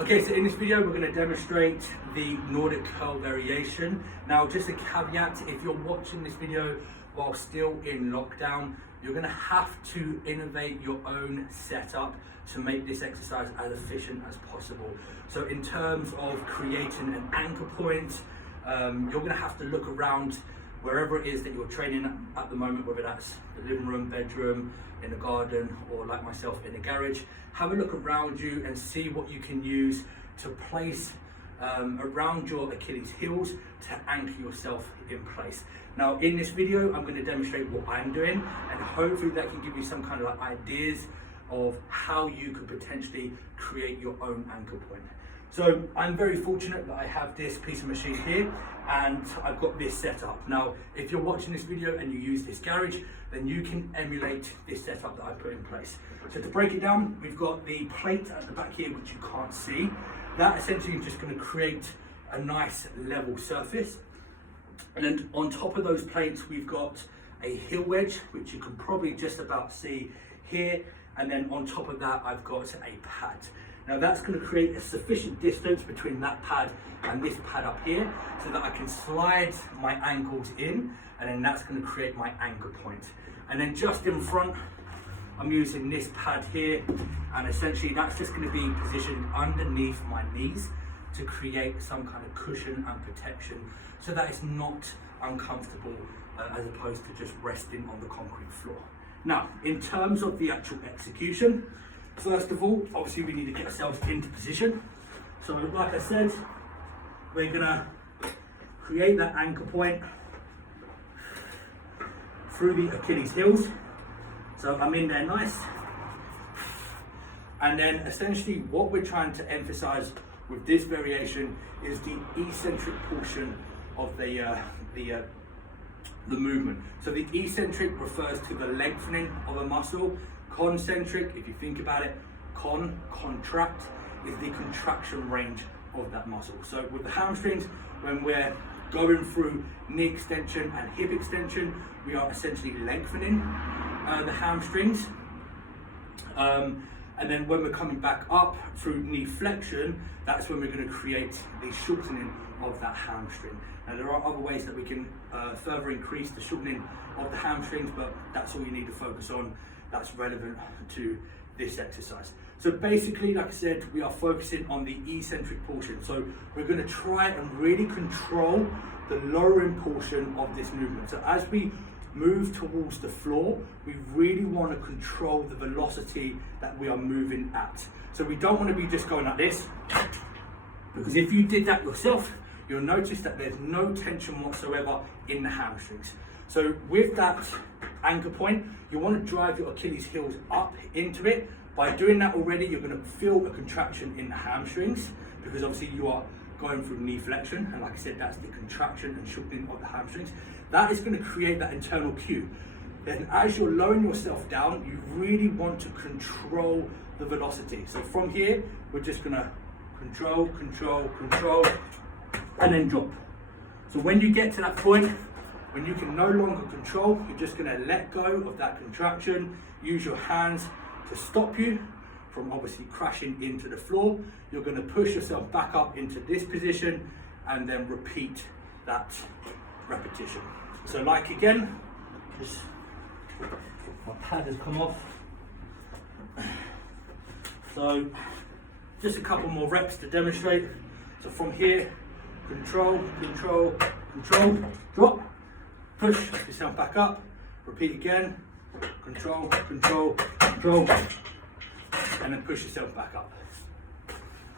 Okay, so in this video we're going to demonstrate the Nordic curl variation. Now just a caveat, if you're watching this video while still in lockdown, you're going to have to innovate your own setup to make this exercise as efficient as possible. So in terms of creating an anchor point, you're going to have to look around wherever it is that you're training at the moment, whether that's the living room, bedroom, in the garden, or like myself in the garage. Have a look around you and see what you can use to place around your Achilles heels to anchor yourself in place. Now in this video I'm going to demonstrate what I'm doing, and hopefully that can give you some kind of like ideas of how you could potentially create your own anchor point. So I'm very fortunate that I have this piece of machine here and I've got this set up. Now, if you're watching this video and you use this garage, then you can emulate this setup that I put in place. So to break it down, we've got the plate at the back here, which you can't see. That essentially is just going to create a nice level surface. And then on top of those plates, we've got a heel wedge, which you can probably just about see here. And then on top of that, I've got a pad. Now that's going to create a sufficient distance between that pad and this pad up here so that I can slide my ankles in, and then that's going to create my anchor point. And then just in front, I'm using this pad here, and essentially that's just going to be positioned underneath my knees to create some kind of cushion and protection so that it's not uncomfortable as opposed to just resting on the concrete floor. Now, in terms of the actual execution, first of all, obviously we need to get ourselves into position. So like I said, we're gonna create that anchor point through the Achilles heels. So I'm in there nice. And then essentially what we're trying to emphasize with this variation is the eccentric portion of the movement. So the eccentric refers to the lengthening of a muscle. Concentric, if you think about it, contract is the contraction range of that muscle. So with the hamstrings, when we're going through knee extension and hip extension, we are essentially lengthening the hamstrings. And then when we're coming back up through knee flexion, that's when we're going to create the shortening of that hamstring. Now there are other ways that we can further increase the shortening of the hamstrings, but that's all you need to focus on. That's relevant to this exercise. So basically, like I said, we are focusing on the eccentric portion. So we're going to try and really control the lowering portion of this movement. So as we move towards the floor, we really want to control the velocity that we are moving at. So we don't want to be just going like this, because if you did that yourself, you'll notice that there's no tension whatsoever in the hamstrings. So with that anchor point, you want to drive your Achilles heels up into it. By doing that already, you're going to feel a contraction in the hamstrings, because obviously you are going through knee flexion, and like I said, that's the contraction and shortening of the hamstrings. That is going to create that internal cue. Then as you're lowering yourself down, you really want to control the velocity. So from here, we're just going to control, and then drop. So when you get to that point, when you can no longer control, you're just going to let go of that contraction, use your hands to stop you from obviously crashing into the floor. You're going to push yourself back up into this position and then repeat that repetition. So like again, just my pad has come off. So just a couple more reps to demonstrate. So from here, control, drop, push yourself back up, repeat again, control, and then push yourself back up.